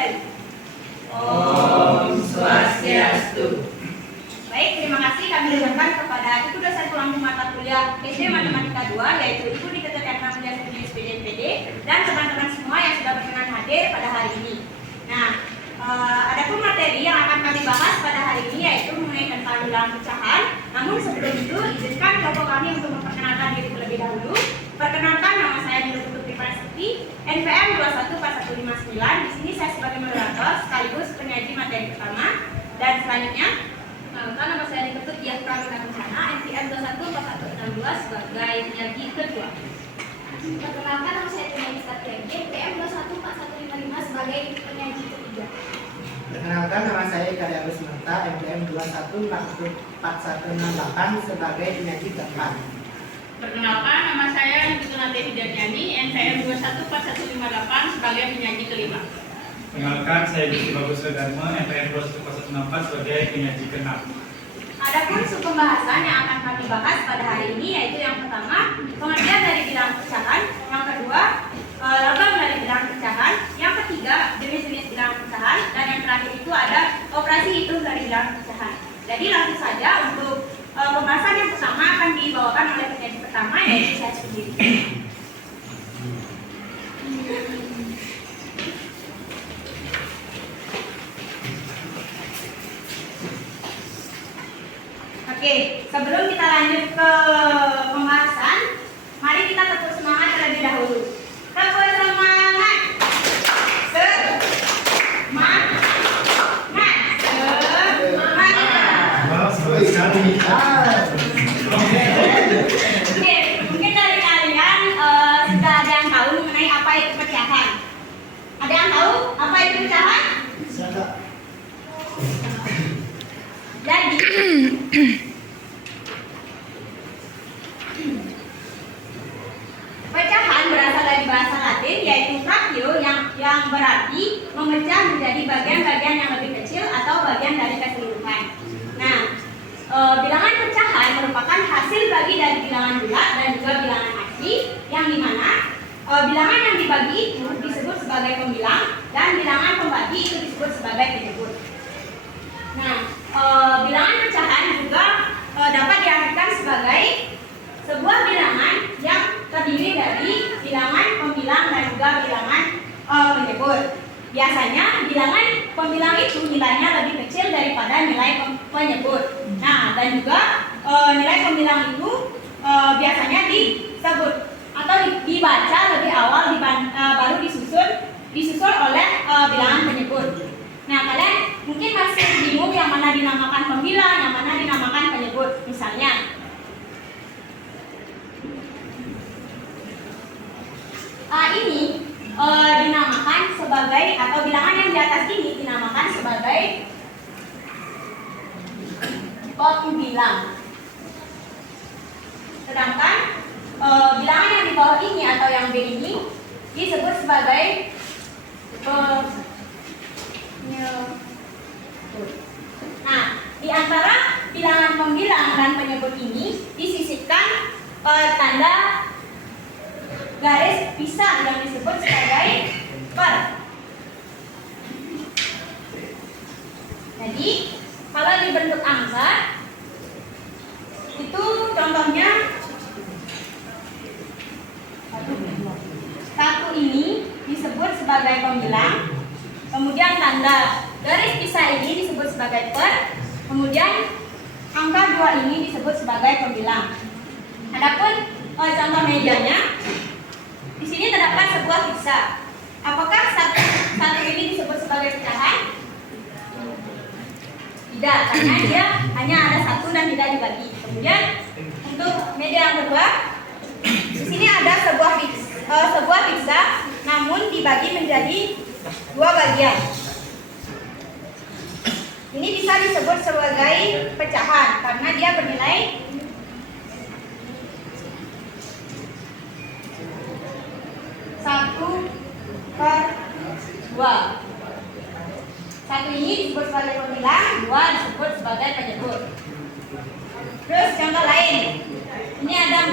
kembali. Om Swastiastu. Baik, terima kasih kami ucapkan kepada Ibu dosen pelangsung mata kuliah SD Matematika 2, yaitu Ibu Dikete Karna Mulia Sendiri SPDMPD, dan teman-teman semua yang sudah berkenan hadir pada hari ini. Nah, adapun materi yang akan kami bahas pada hari ini yaitu mengenai tentang bilangan pecahan. Namun sebelum itu, izinkan kelompok kami untuk memperkenalkan diri terlebih dahulu. Perkenalkan, nama saya Nilo Putri Prasetyi, NPM 214159. Di sini saya sebagai moderator sekaligus penyaji materi pertama. Dan selanjutnya, nama saya Niketut Diah Pramila Kencana, NPM 214162 sebagai penyaji kedua. Perkenalkan, nama saya Tina Katriagi, NPM 214155 sebagai penyaji ketiga. Perkenalkan, nama saya Ika Agus Merta, NPM 214168 sebagai penyaji keempat. Perkenalkan, nama saya Nikunate Hidaryani, NPM 214158 sebagai penyaji kelima. Perkenalkan, saya Gusti Bagus Sudarmo, NPM 214164 sebagai penyaji keenam. Adapun sub pembahasan yang akan kami bahas pada hari ini yaitu yang pertama, pengertian dari bilangan pecahan, yang kedua, logam dari bilangan pecahan, yang ketiga, jenis-jenis bilangan pecahan, dan yang terakhir itu ada operasi hitung dari bilangan pecahan. Jadi langsung saja untuk pembahasan yang pertama akan dibawakan oleh penyaji pertama yaitu saya sendiri. Oke, sebelum kita lanjut ke pembahasan, mari kita tepuk semangat terlebih dahulu. Tepuk semangat. Semangat sekali. Oke, mungkin dari kalian sudah ada yang tahu mengenai apa itu pecahan. Ada yang tahu apa itu pecahan? Jadi pecahan berasal dari bahasa Latin yaitu fractio yang berarti memecah menjadi bagian-bagian yang lebih kecil atau bagian dari keseluruhan. Nah, bilangan pecahan merupakan hasil bagi dari bilangan bulat dan juga bilangan asli yang dimana bilangan yang dibagi itu disebut sebagai pembilang dan bilangan pembagi itu disebut sebagai penyebut. Nah, bilangan pecahan juga dapat diartikan sebagai sebuah bilangan yang terdiri dari bilangan pembilang dan juga bilangan penyebut. Biasanya bilangan pembilang itu nilainya lebih kecil daripada nilai penyebut. Nah, dan juga nilai pembilang itu biasanya disebut atau dibaca lebih awal baru disusul oleh bilangan penyebut. Nah, kalian mungkin masih bingung yang mana dinamakan pembilang, yang mana dinamakan penyebut. Misalnya, ini dinamakan sebagai, atau bilangan yang di atas ini dinamakan sebagai pembilang. Sedangkan bilangan yang di bawah ini atau yang B ini disebut sebagai Nah, di antara bilangan pembilang dan penyebut ini disisipkan tanda garis pisah yang disebut sebagai per. Jadi, kalau dibentuk angka itu contohnya satu ini disebut sebagai pembilang, kemudian tanda garis pisah ini disebut sebagai per, kemudian angka 2 ini disebut sebagai pembilang. Adapun contoh mejanya, di sini terdapat sebuah kisah. Apakah satu ini disebut sebagai pecahan? Tidak, karena dia hanya ada satu dan tidak dibagi. Kemudian untuk meja yang kedua, di sini ada sebuah pizza, namun dibagi menjadi 2 bagian. Ini bisa disebut sebagai pecahan karena dia bernilai 1/2. Satu ini disebut sebagai pembilang, 2 disebut sebagai penyebut. Terus contoh lain, ini ada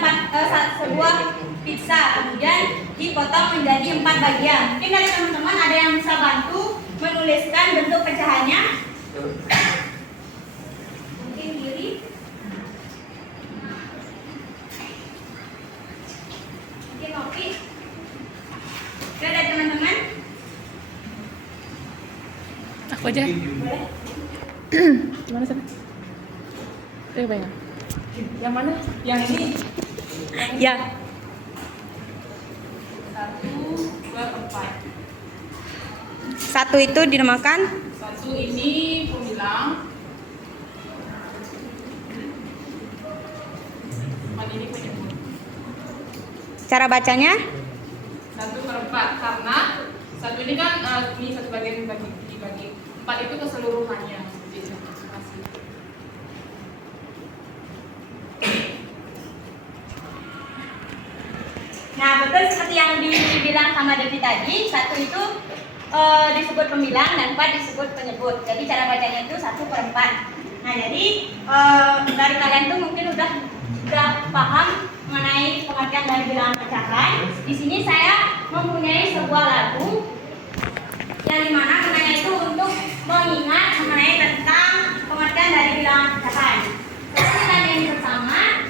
sebuah pizza, kemudian dipotong menjadi 4 bagian. Mungkin dari teman-teman ada yang bisa bantu menuliskan bentuk pecahannya. Mungkin kiri. Mungkin kopi. Oke, ada teman-teman? Aku aja. Boleh? Gimana sih? Pengen. Yang mana? Yang ini. Ya. 1, 2, 4. Satu itu dinamakan 1 ini pembilang. 4 ini penyebut. cara bacanya. 1/4 karena 1 ini kan ini satu bagian dibagi 4 itu keseluruhannya. Jadi, masih. Nah, betul seperti yang dibilang sama Devi tadi, 1 itu disebut pembilang dan 4 disebut penyebut. Jadi cara bacanya itu 1/4. Nah, jadi dari kalian tuh mungkin udah paham mengenai pengertian dari bilangan pecahan. Di sini saya mempunyai sebuah lagu yang dimana gunanya itu untuk mengingat mengenai tentang pengertian dari bilangan pecahan. Seperti tadi yang pertama,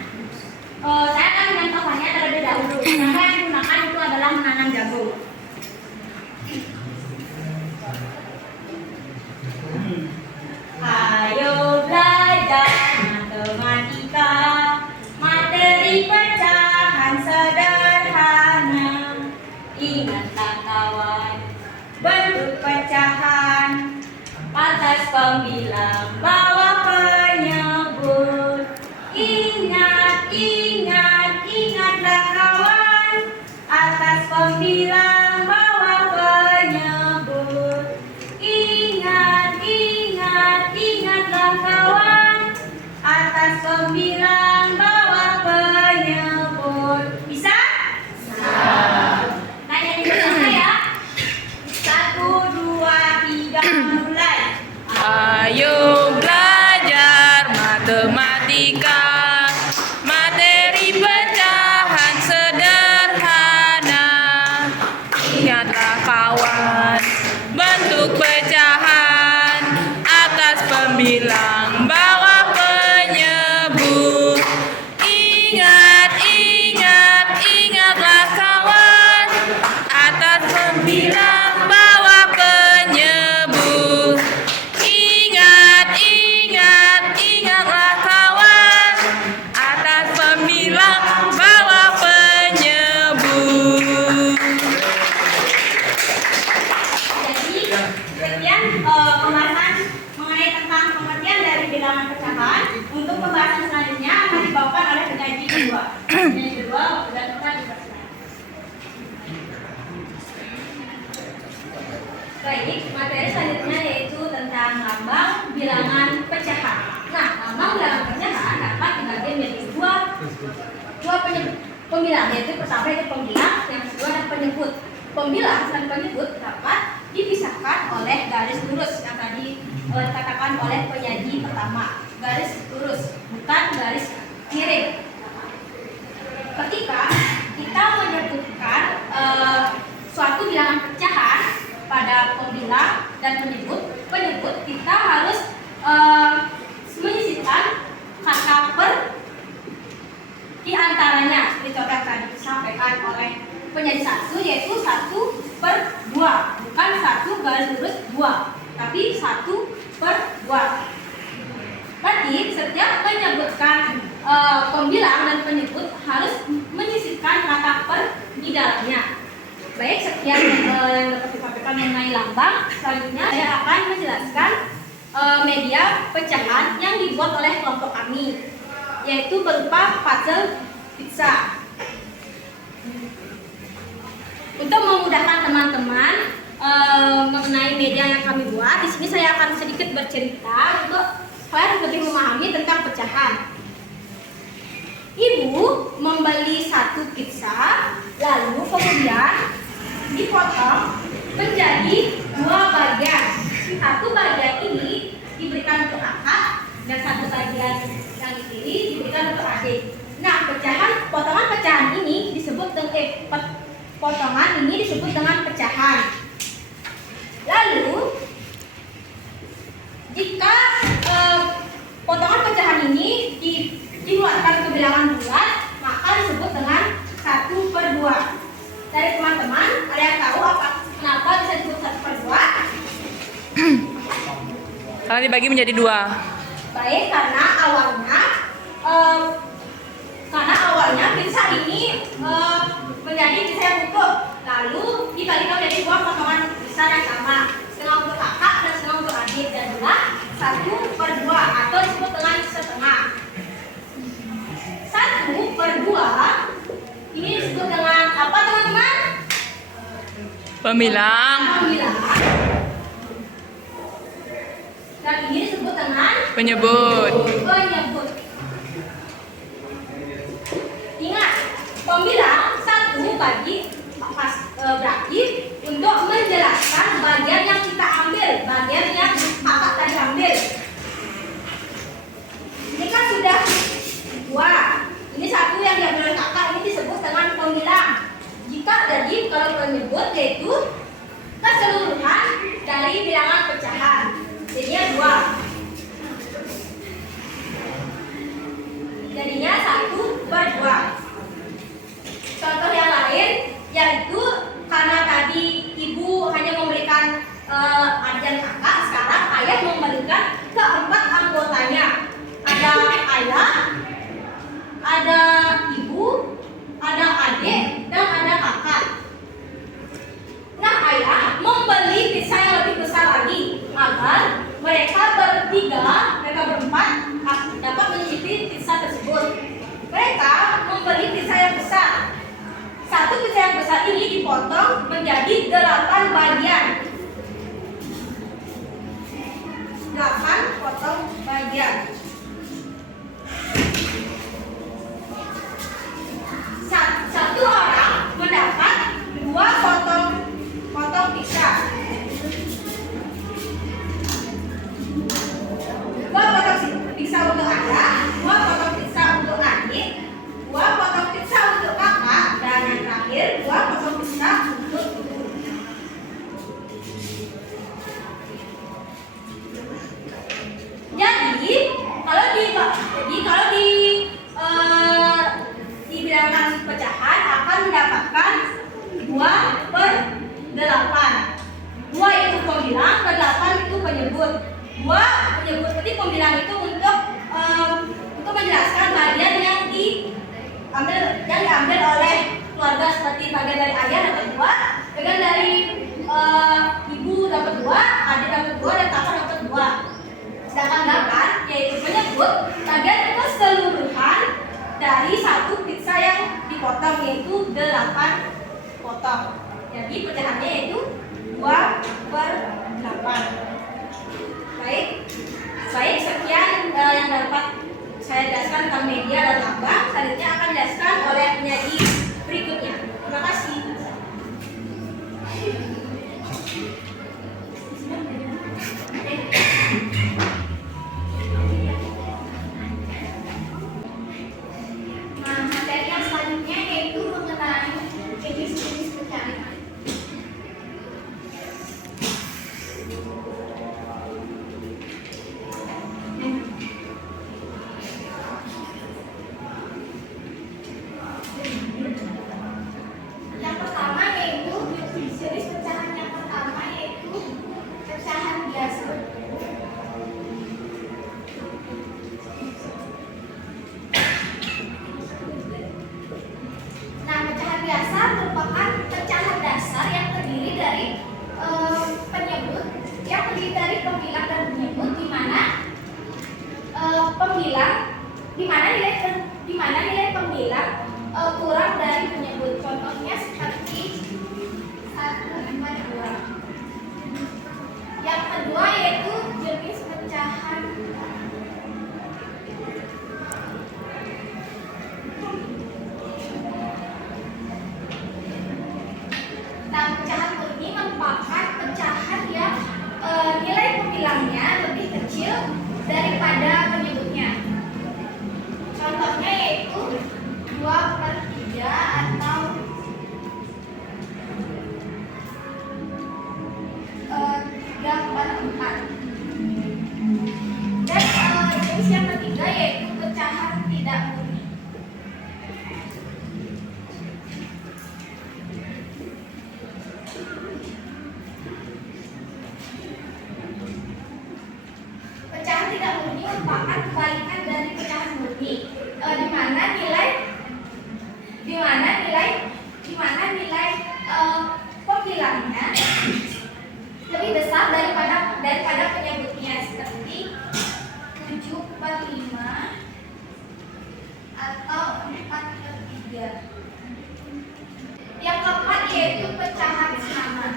saya akan mencontohkannya terlebih dahulu. Cara yang digunakan itu adalah menanam jagung. Ayo belajar matematika, materi pecahan sederhana. Ingatlah kawan, bentuk pecahan atas pembilang bawah penyebut. Ingatlah kawan, atas pembilang bawah penyebut. Ingatlah kawan, atas pembilang bawah penyebut. Bisa? Nah, yang pertama ya. 1, 2, 3, mulai. Ayo belajar matematika, materi pecahan sederhana. Ingatlah kawan, bentuk pecahan atas pembilang bawah penyebut. Ingatlah kawan, atas pembilang bawah penyebut. Ingatlah kawan, atas pembilang bawah penyebut. Jadi, sekian pembahasan mengenai tentang pengertian dari bilangan pecahan. Untuk pembahasan selanjutnya akan dibawakan oleh penyaji kedua. Penyaji kedua dan kita dipersilakan. Baik, materi selanjutnya yaitu tentang lambang bilangan pecahan. Nah, lambang bilangan pecahan dapat dibagi menjadi dua pembilang, yaitu pertama itu pembilang, yang kedua adalah penyebut. Pembilang dan penyebut dapat dipisahkan oleh garis lurus yang tadi dikatakan oleh penyaji pertama. Garis lurus, bukan garis miring. Ketika kita menyebutkan suatu bilangan pecahan pada pembilang dan penyebut kita harus menyisipkan kata per di antaranya, seperti contoh yang tadi disampaikan oleh penyaji 1, yaitu 1/2, bukan 1 garis lurus 2, tapi 1/2. Berarti setiap menyebutkan pembilang dan penyebut harus menyisipkan kata per di dalamnya. Baik, sekian yang dapat disampaikan mengenai lambang. Selanjutnya saya akan menjelaskan media pecahan yang dibuat oleh kelompok kami, yaitu berupa puzzle pizza. Untuk memudahkan teman-teman mengenai media yang kami buat, di sini saya akan sedikit bercerita untuk kalian lebih memahami tentang pecahan. Ibu membeli 1 pizza, lalu kemudian dipotong menjadi 2 bagian. 1 bagian ini diberikan untuk kakak dan 1 bagian yang ini diberikan untuk adik. Nah, potongan pecahan ini disebut dengan pecahan. Lalu Karena dibagi menjadi 2. Baik, karena awalnya pizza ini menjadi pizza yang utuh, lalu dibagi menjadi 2 potongan pizza yang sama, setengah untuk kakak dan setengah untuk adik, jadilah 1/2 atau disebut dengan setengah. 1/2 ini disebut dengan apa, teman-teman? Pembilang. Dan ini disebut dengan Penyebut. penyebut. Ingat, pembilang 1 bagi berarti untuk menjelaskan bagian yang kita ambil, bagian yang kakak tadi ambil. Ini kan sudah 2. Ini 1 yang diambil oleh kakak, ini disebut dengan pembilang. Jika jadi kalau penyebut yaitu keseluruhan dari bilangan pecahan. Jadinya 2. Jadinya 1/2. Contoh yang lain yaitu karena tadi ibu hanya memberikan adik dan kakak, sekarang ayah memberikan keempat anggotanya. Ada ayah, ada ibu, ada adik, dan ada kakak. Nah, ayah membeli pizza yang lebih besar lagi agar mereka berempat dapat mencicipi pizza tersebut. Mereka membeli pizza yang besar. 1 pizza yang besar ini dipotong menjadi 8 bagian. 8 potong bagian. Satu orang mendapat 2 potong pizza. 2 potong pizza untuk ayah, 2 potong pizza untuk adik, 2 potong pizza untuk kakak, dan yang terakhir 2 potong pizza untuk ibu. Jadi kalau dibilangkan pecahan akan mendapatkan 2/8. 2 itu pembilang, 8 itu penyebut. 2 penyebut berarti pembilang itu untuk menjelaskan bagian yang diambil oleh keluarga, seperti bagian dari ayah dapat 2, bagian dari ibu dapat 2, adik dapat 2, dan kakak dapat 2. Sedangkan 8 yaitu penyebut bagian keseluruhan dari 1 pizza yang dipotong, yaitu 8 potong. Jadi pecahannya yaitu 2/8. Baik, sekian yang dapat saya jelaskan tentang media dan lambang. Selanjutnya akan dijelaskan oleh penyaji berikutnya. Terima kasih. Nah, materi yang selanjutnya yaitu mengenai jenis-jenis pecahan. Yang pertama yaitu jenis pecahan yang pertama yaitu pecahan biasa. Nah, pecahan biasa merupakan pecahan dasar yang terdiri dari pembilang dan penyebut, di mana nilai pembilang kurang dari penyebut. Contohnya seperti 1/2. Yang kedua yaitu jenis pecahan pecahan murni merupakan pecahan yang nilai pembilangnya lebih kecil daripada penyebutnya. Contohnya yaitu 2/3 atau merupakan kebalikan dari pecahan murni, di mana nilai pembilangnya lebih besar daripada penyebutnya, seperti 7/5 atau 4/3. Yang keempat yaitu pecahan sama.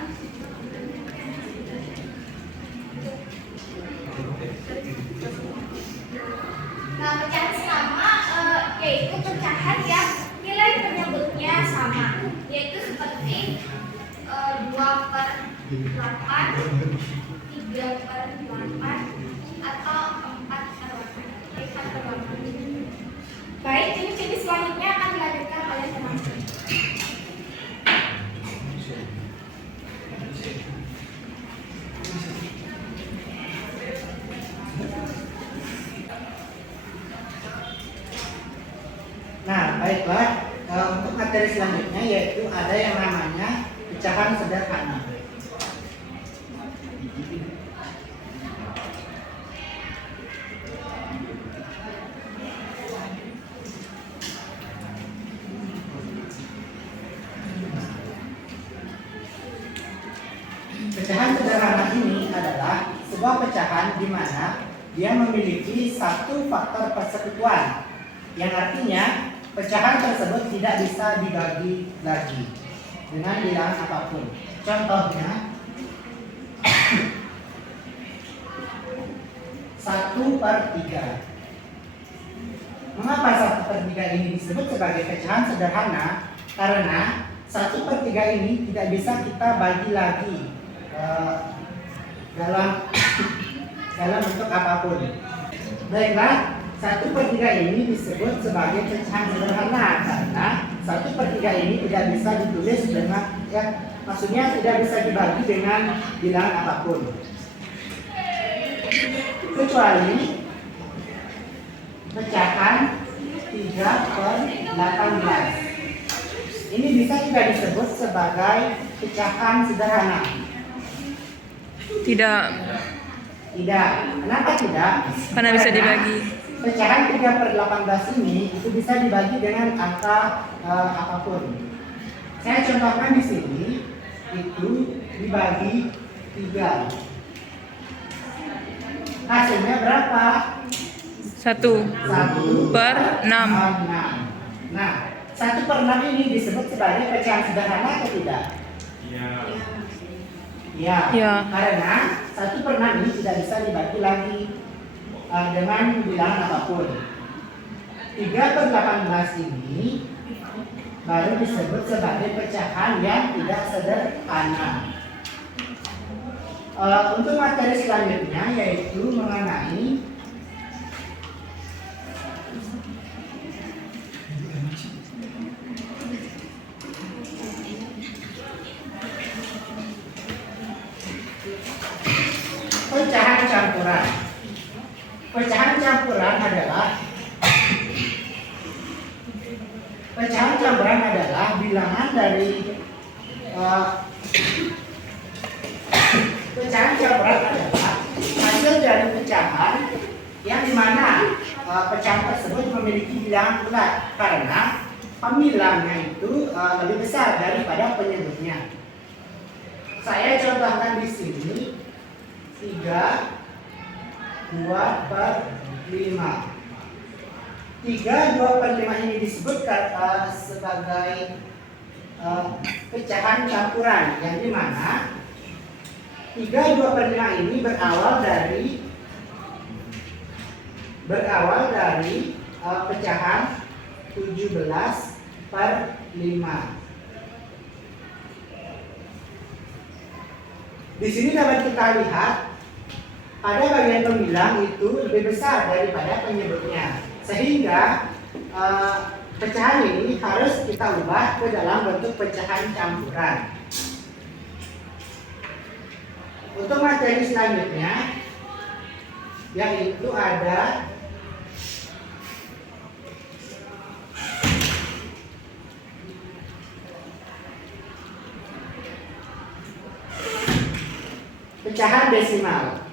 Nah, pecahan sama yaitu pecahan yang nilai penyebutnya sama, yaitu seperti 2/8, 3/8, atau 4/8. Baik, jenis-jenis selanjutnya akan dilanjutkan oleh teman-teman. Nah, baiklah, untuk materi selanjutnya yaitu ada yang namanya pecahan sederhana. Pecahan sederhana ini adalah sebuah pecahan di mana dia memiliki satu faktor persekutuan, yang artinya pecahan tersebut tidak bisa dibagi lagi dengan bilangan apapun. Contohnya 1/3. Mengapa 1/3 ini disebut sebagai pecahan sederhana? Karena 1/3 ini tidak bisa kita bagi lagi dalam bentuk apapun. Baiklah, 1/3 ini disebut sebagai pecahan sederhana karena 1/3 ini tidak bisa ditulis dengan, maksudnya tidak bisa dibagi dengan bilangan apapun, kecuali pecahan 3/18. Ini bisa juga disebut sebagai pecahan sederhana. Tidak, Kenapa tidak? karena bisa dibagi. Pecahan 3/18 ini itu bisa dibagi dengan angka apapun. Saya contohkan di sini, itu dibagi 3. Hasilnya berapa? 1/6. Nah, 1/6 ini disebut sebagai pecahan sederhana atau tidak? Iya. Ya. Karena 1/6 ini tidak bisa dibagi lagi dengan bilangan apapun. 3/18 ini baru disebut sebagai pecahan yang tidak sederhana. Untuk materi selanjutnya yaitu mengenai pecahan campuran. Pecahan campuran adalah bilangan dari pecahan campuran adalah hasil dari pecahan yang dimana pecahan tersebut memiliki bilangan bulat karena pembilangnya itu lebih besar daripada penyebutnya. Saya contohkan di sini 3/2/5. 3/2/5 ini disebut sebagai pecahan campuran yang dimana 3/2/5 ini berawal dari pecahan 17/5. Di sini dapat kita lihat pada bagian pembilang itu lebih besar daripada penyebutnya, sehingga pecahan ini harus kita ubah ke dalam bentuk pecahan campuran. Untuk materi selanjutnya yaitu ada pecahan desimal.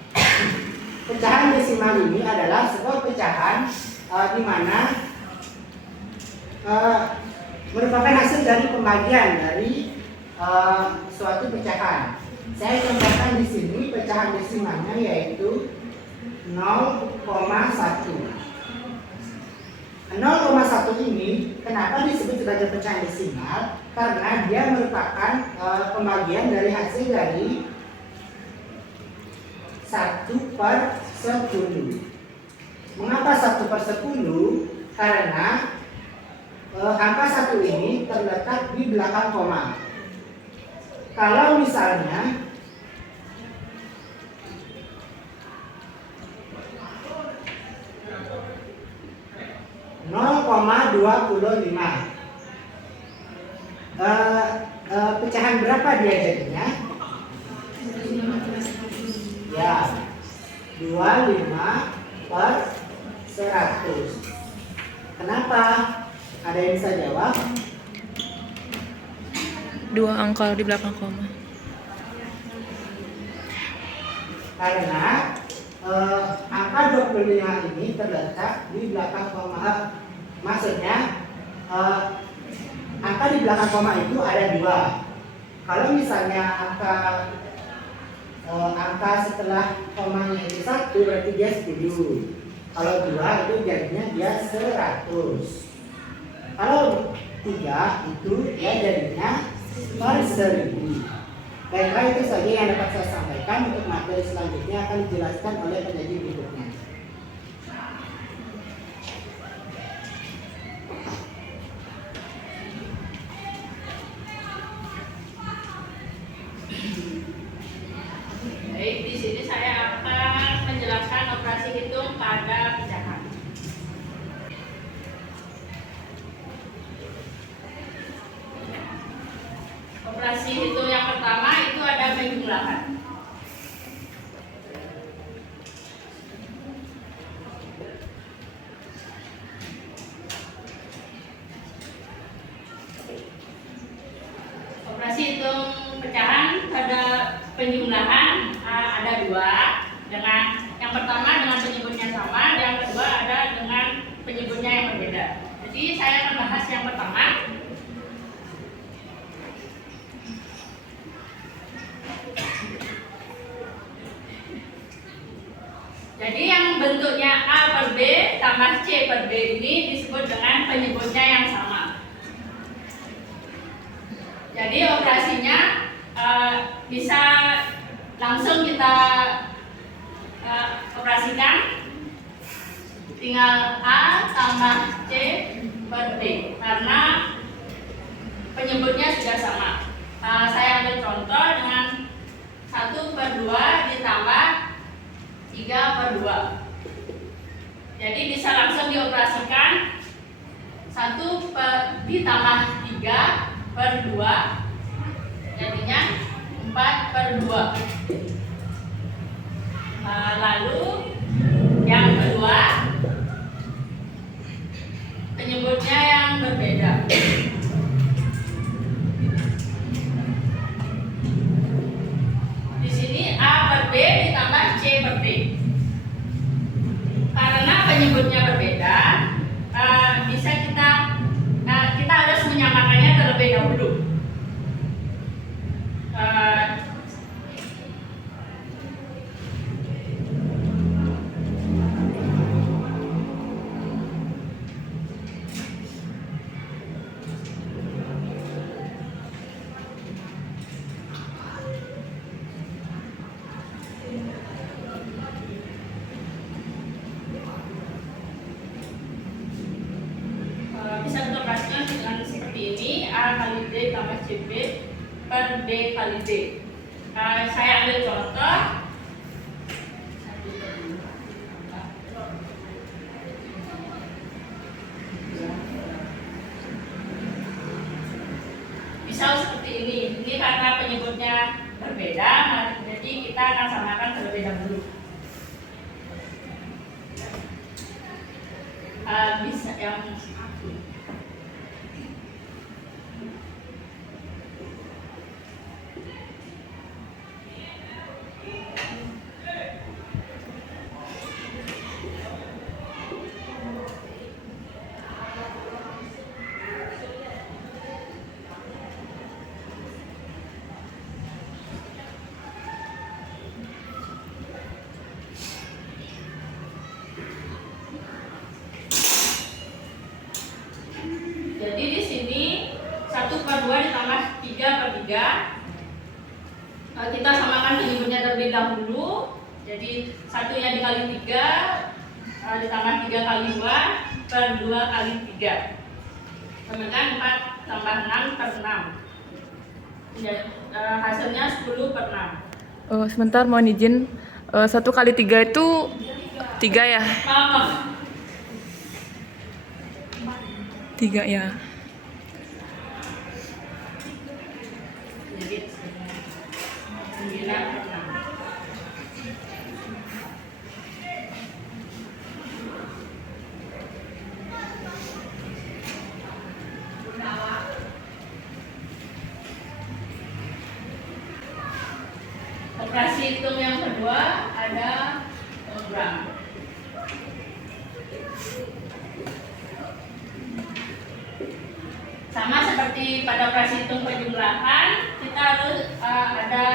pecahan desimal ini adalah sebuah pecahan di mana merupakan hasil dari pembagian dari suatu pecahan. Saya contohkan di sini pecahan desimalnya yaitu 0,1. 0,1 ini kenapa disebut sebagai pecahan desimal? Karena dia merupakan pembagian dari hasil dari 1/10. Mengapa 1/10? Karena angka 1 ini terletak di belakang koma. Kalau misalnya pecahan berapa dia jadinya? Ya, 25/100. Kenapa? Ada yang bisa jawab? 2 angka di belakang koma. Karena angka 25 ini terletak di belakang koma. Maksudnya angka di belakang koma itu ada 2. Kalau misalnya angka setelah komanya itu 1 berarti dia 10. Kalau 2 itu jadinya dia 100. Kalau 3 itu dia jadinya 1000. Baiklah, itu saja yang dapat saya sampaikan. Untuk materi selanjutnya akan dijelaskan oleh penyaji berikutnya. Baik, di sini saya akan menjelaskan operasi hitung pada pecahan. Operasi hitung yang pertama itu ada penjumlahan. Operasi hitung pecahan pada penjumlahan ada 2. Dengan yang pertama dengan penyebutnya sama, yang kedua ada dengan penyebutnya yang berbeda. Jadi saya akan bahas yang pertama. Jadi yang bentuknya A per B tambah C per B ini disebut dengan penyebutnya yang sama. Jadi operasinya bisa langsung kita operasikan. Tinggal A tambah C per B karena penyebutnya sudah sama. Saya ambil contoh dengan 1/2 ditambah 3/2. Jadi bisa langsung dioperasikan. 1 ditambah 3/2 jadinya 4/2. Lalu yang kedua penyebutnya yang berbeda. Di sini A per B ditambah C per D. Karena penyebutnya berbeda, bisa kita harus menyamakannya terlebih dahulu. Bisa dioperasikan dengan seperti ini, A kali D tambah CB per D kali D. Saya ambil contoh. Bisa seperti ini. Ini karena penyebutnya berbeda, jadi kita akan samakan terlebih dahulu. Bisa yang Jadi satunya dikali 3 ditambah 3 kali 2 per 2 kali 3 sama dengan 4 tambah 6 per 6. Jadi, hasilnya 10 per 6. Sebentar, mohon izin. 1 kali 3 itu 3 ya? Maaf. 3 ya. Jadi 9 per 6. Operasi hitung yang kedua ada logram. Sama seperti pada operasi hitung penjumlahan, kita harus ada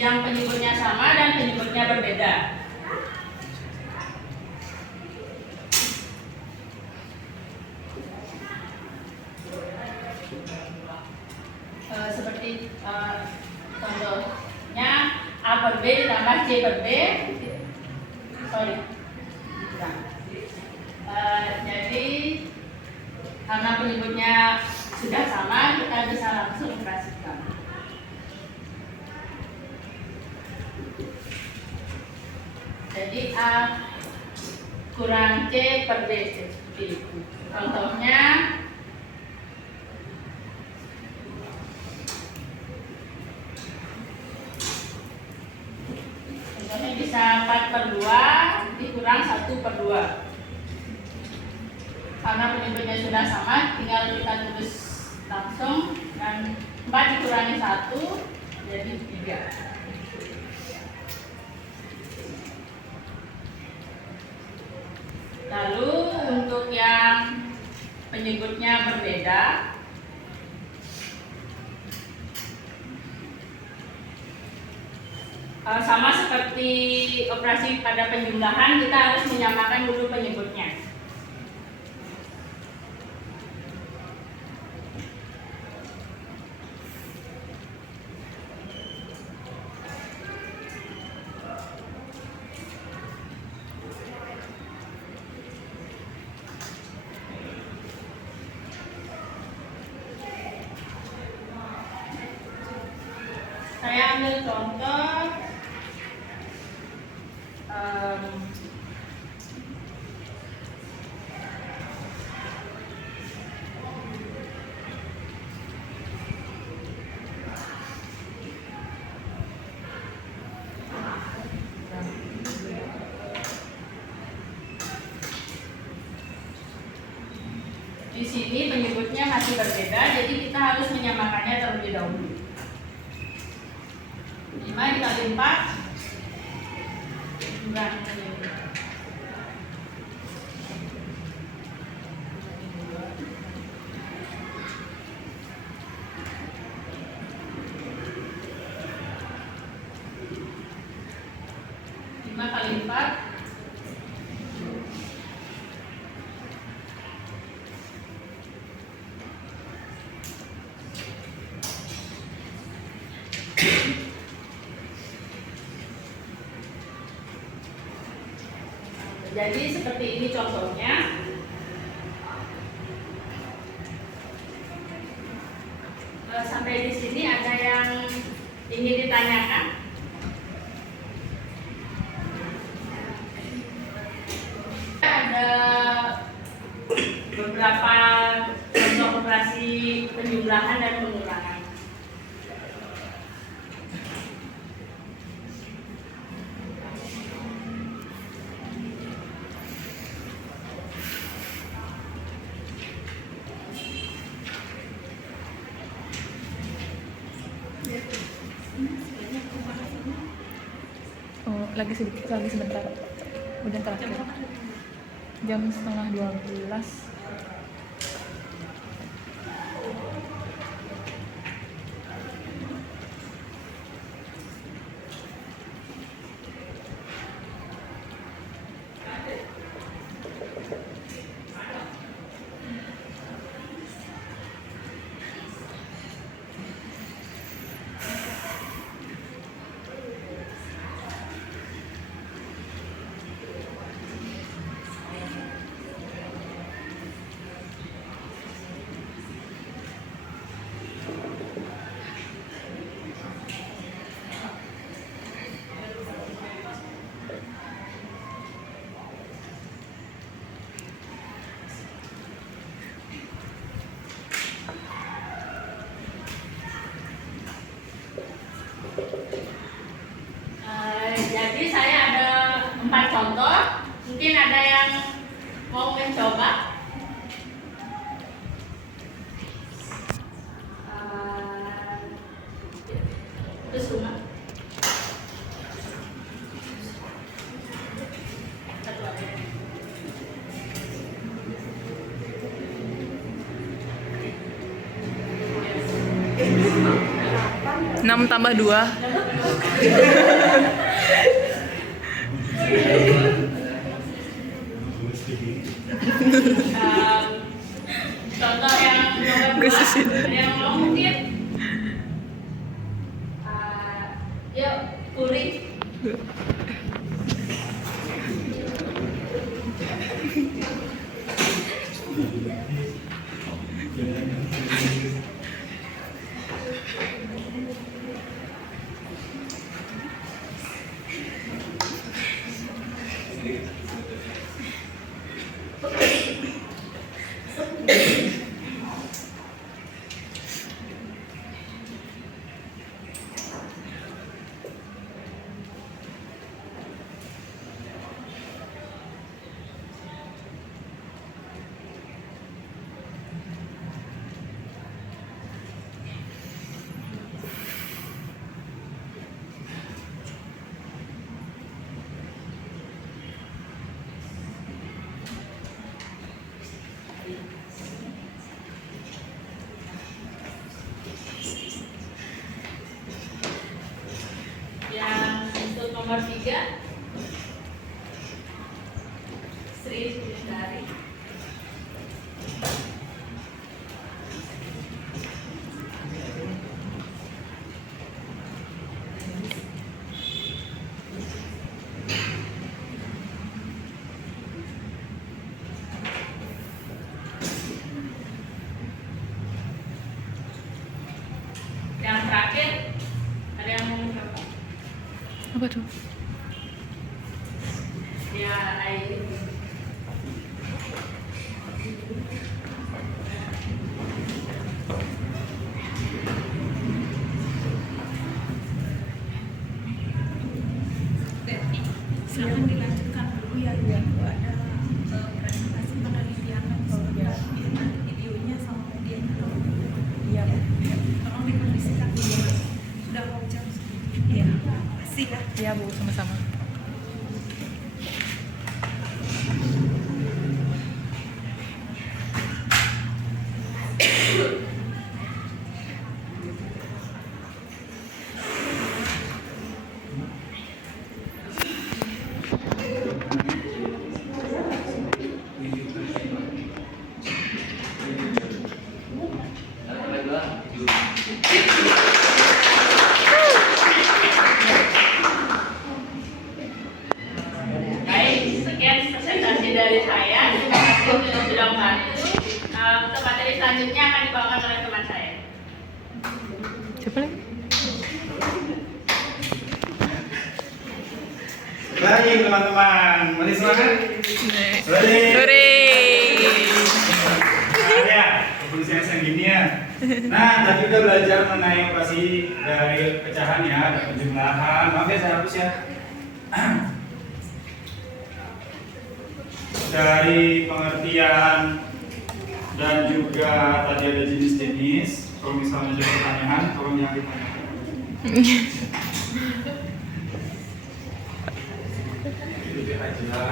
yang penyebutnya sama dan penyebutnya berbeda. Seperti contohnya A per B ditambah C per B. Sorry. Jadi karena penyebutnya sudah sama, kita bisa langsung operasikan. Jadi A kurang C per B seperti itu. Contohnya bisa 4 per 2 dikurang 1 per 2. Karena penyebutnya sudah sama, tinggal kita tulis langsung, dan 4 dikurangi 1 jadi 3. Lalu untuk yang penyebutnya berbeda, sama seperti operasi pada penjumlahan, kita harus menyamakan dulu penyebutnya. Saya ambil contoh di sini penyebutnya masih berbeda, jadi kita harus menyamakannya terlebih dahulu. 5 dikali 4 kurang 5 kali 4 Jadi seperti ini contohnya. Sampai di sini ada yang ingin ditanyakan? Ada beberapa contoh operasi penjumlahan dan pengurangan. Lagi sedikit, lagi sebentar. Udah terakhir. Jam setengah 12. 4 contoh. Mungkin ada yang mau mencoba. Terus rumah. Satu lagi. 6 tambah 2. Contoh yang nomor 2, ada yang mau mungkin? Yuk, kuring. Yang untuk nomor 3, Sri Sundari. Yang terakhir, ada yang mau mencoba? Apa tuh? Ya, Aini. Silakan dilanjutkan dulu ya, Bu. Ada presentasi penelitian videonya sama medianya. Iya. Tolong dikondisikan dulu. Sudah mau jam segini. Ya, makasih ya. Iya, Bu, sama-sama. Baik, sekian presentasi dari saya. Terima kasih untuk sudah membantu. Untuk materi selanjutnya akan dibawakan oleh teman saya. Siapa lagi? Baik teman-teman, mari semangat. Sore. Sore. Ada kepolisian yang gini ya. Nah, tadi udah belajar mengenai operasi dari pecahan ya, ada penjumlahan. Maaf ya, saya hapus ya. Dari pengertian dan juga tadi ada jenis-jenis. Kalau misalnya ada pertanyaan, tolong jangan ditanyakan. Lebih aja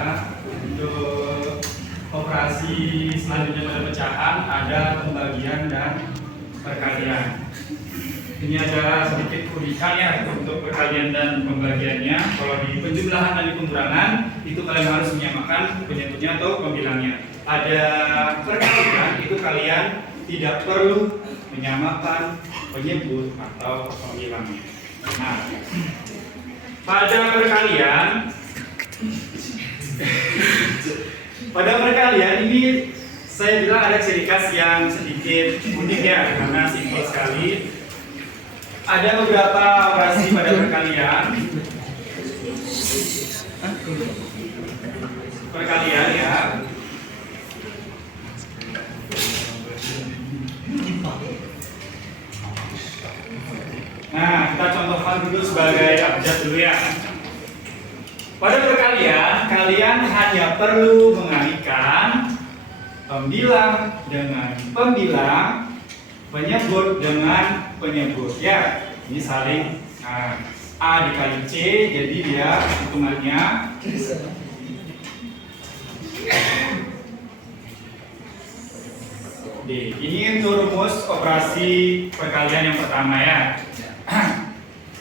untuk operasi selanjutnya pada pecahan ada pembagian dan perkalian. Ini adalah sedikit kurikan ya untuk perkalian dan pembagiannya. Kalau di penjumlahan dan di pengurangan itu kalian harus menyamakan penyebutnya atau pembilangnya. Ada perkalian itu kalian tidak perlu menyamakan penyebut atau pembilangnya. Nah, pada perkalian ini saya bilang ada ciri khas yang sedikit unik ya, karena simpel sekali. Ada beberapa operasi pada perkalian. Perkalian ya. Nah, kita contohkan dulu sebagai abjad dulu ya. Pada perkalian, kalian hanya perlu mengalihkan pembilang dengan pembilang, penyebut dengan penyebut. Ya, ini saling A dikali C, jadi dia hitungannya D. Ini untuk rumus operasi perkalian yang pertama ya.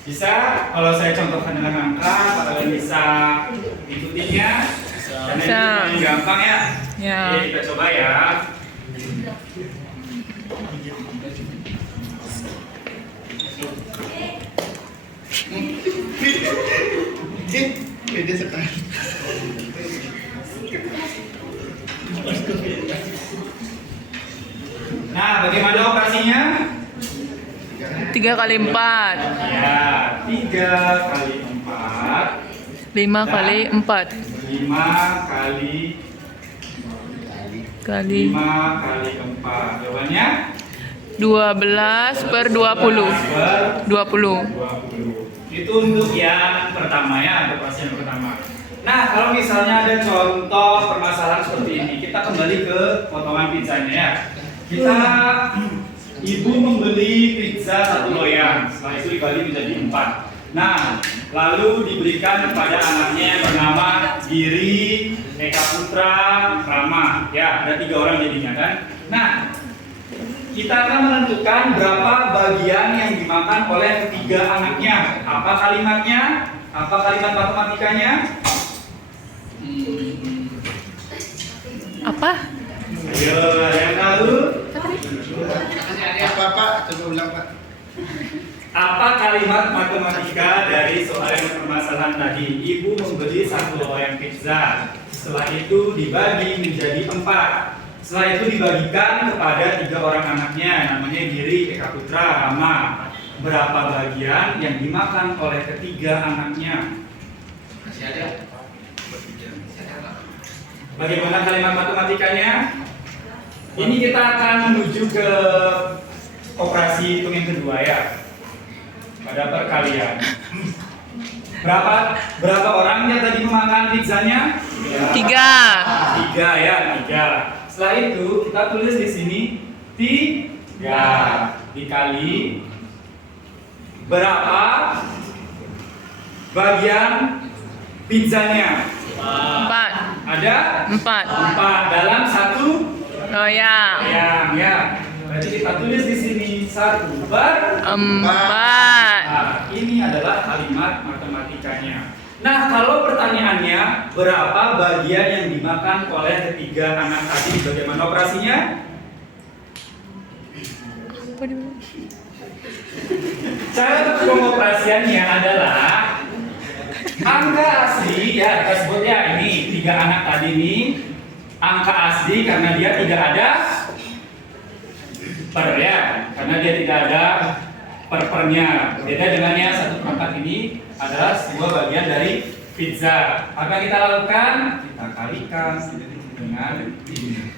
Bisa, kalau saya contohkan dengan angka, kalian bisa ikutinya. Karena Bisa. ini paling gampang ya. Ya. Oke, kita coba ya. Beda sekali. Nah, bagaimana operasinya? 3 kali 4. Ya, 3 kali 4, 5 kali 4 5 kali kali 5 kali 4. Jawabannya 12 per 20. 20. Itu untuk yang pertama ya, operasi yang pertama. Nah, kalau misalnya ada contoh permasalahan seperti ini, kita kembali ke potongan pizzanya ya. Ibu membeli pizza 1 loyang, setelah itu dibagi menjadi 4. Nah, lalu diberikan kepada anaknya yang bernama Giri, Eka Putra, Rama. Ya, ada 3 orang jadinya kan. Nah, kita akan menentukan berapa bagian yang dimakan oleh ketiga anaknya. Apa kalimatnya? Apa kalimat matematikanya? Apa? Ayo, ada yang tahu? Apa? Coba ulang Pak. Apa kalimat matematika dari soal yang permasalahan tadi? Ibu membeli 1 loyang pizza. Setelah itu dibagi menjadi 4. Setelah itu dibagikan kepada 3 orang anaknya, namanya Giri, Eka Putra, Rama. Berapa bagian yang dimakan oleh ketiga anaknya? Bagaimana kalimat matematikanya? Ini kita akan menuju ke operasi hitung yang kedua ya. Pada perkalian. Berapa orang yang tadi memakan pizzanya? 3. 3 ya, 3. Setelah itu kita tulis di sini 3 dikali berapa bagian pizzanya? 4. Ada 4 dalam 1 loyang. ya. Berarti kita tulis di sini 1 per 4. Nah, ini adalah kalimat matematikanya. Nah, kalau pertanyaannya berapa bagian yang dimakan oleh ketiga anak tadi, bagaimana operasinya? Cara pengoperasiannya adalah angka asli ya, kita sebut ya ini 3 anak tadi ini angka asli karena dia tidak ada per ya, karena dia tidak ada per-pernya. Beda dengan yang 1/4 ini adalah sebuah bagian dari pizza. Apa kita lakukan? Kita kalikan dengan ini.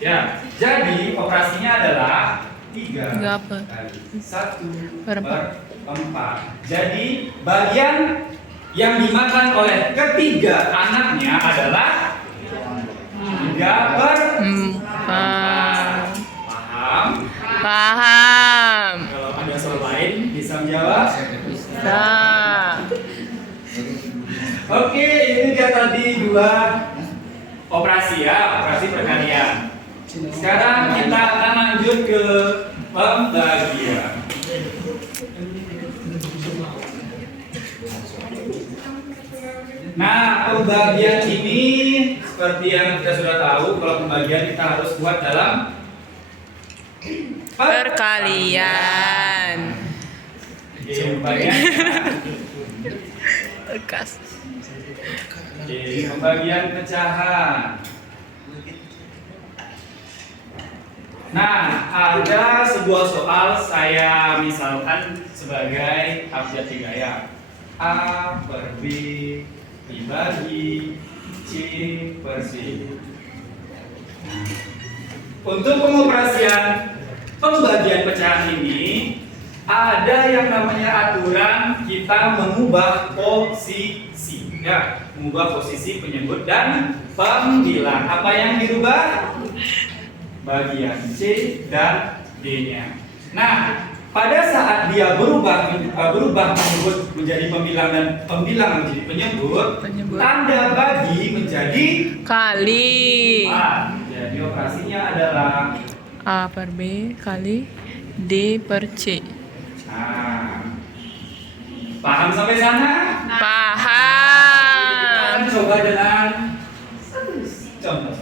Ya, jadi operasinya adalah 3 apa? kali 1 Per per 4. Jadi bagian yang dimakan oleh ketiga anaknya adalah 3 per 4. Paham? Paham. Kalau ada soal lain bisa menjawab? Nah. Oke, ini dia tadi 2 operasi ya, operasi perkalian. Sekarang kita akan lanjut ke pembagian. Nah, pembagian ini seperti yang kita sudah tahu, kalau pembagian kita harus buat dalam Perkalian. Oke, pembagian. Bekas. Oke, pembagian pecahan. Nah, ada sebuah soal saya misalkan sebagai abjad hikayat. A per B dibagi C per C. Untuk pengoperasian pembagian pecahan ini, ada yang namanya aturan kita mengubah posisi, ya, mengubah posisi penyebut dan pembilang. Apa yang dirubah? Bagian C dan D-nya. Nah, pada saat dia berubah penyebut menjadi pembilang dan pembilang menjadi penyebut, tanda bagi menjadi Kali. Jadi operasinya adalah A per B kali D per C. Nah, paham sampai sana? Paham. Kita coba dengan contoh.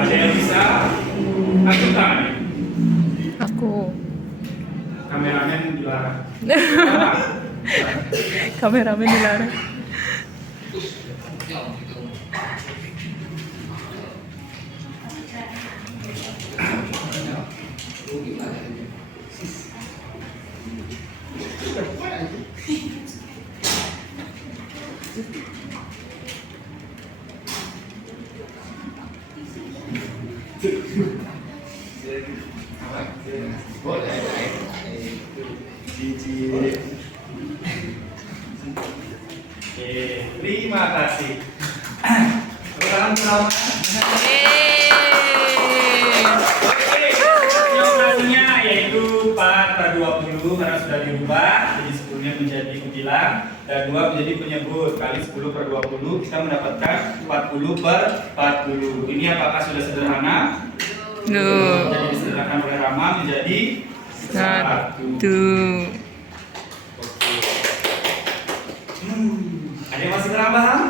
Ada yang bisa angkat tangan? Aku. Kameramen dilarang. Kameramen dilarang. Oke, terima kasih. Tepuk tangan. Oke, operasinya yaitu 4/20 karena sudah dirubah, jadi 10-nya menjadi pembilang dan 2 menjadi penyebut. Kali 10/20 kita mendapatkan 40/40. Ini apakah sudah sederhana? Jadi disederhanakan oleh Rama menjadi 1. Ada yang masih kurang paham?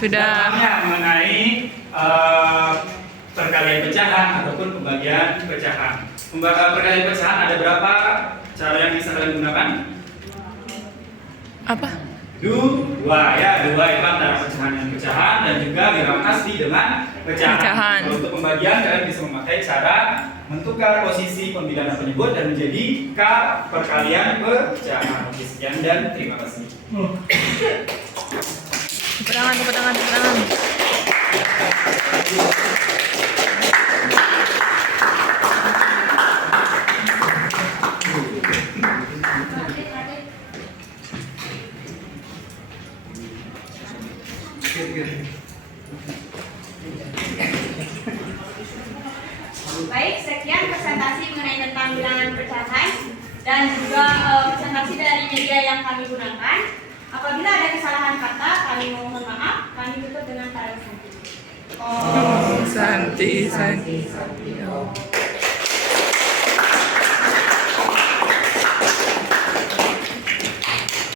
Sudah. Mengenai perkalian pecahan ataupun pembagian pecahan. Perkalian pecahan ada berapa cara yang bisa kalian gunakan? Apa? Dua ya, dua itu antara pecahan dan pecahan dan juga dirangkas dengan pecahan. Kalau untuk pembagian kalian bisa memakai cara mentukar posisi pembilang dan penyebut dan menjadi K perkalian pecahan. Oke, sekian dan terima kasih. Tepuk tangan, tepuk tangan, tepuk tangan. Baik, sekian presentasi mengenai tentang bilangan pecahan dan juga presentasi dari media yang kami gunakan. Apabila ada kesalahan kata, kami mohon maaf. Kami tutup dengan taruh santi. Santi, santi.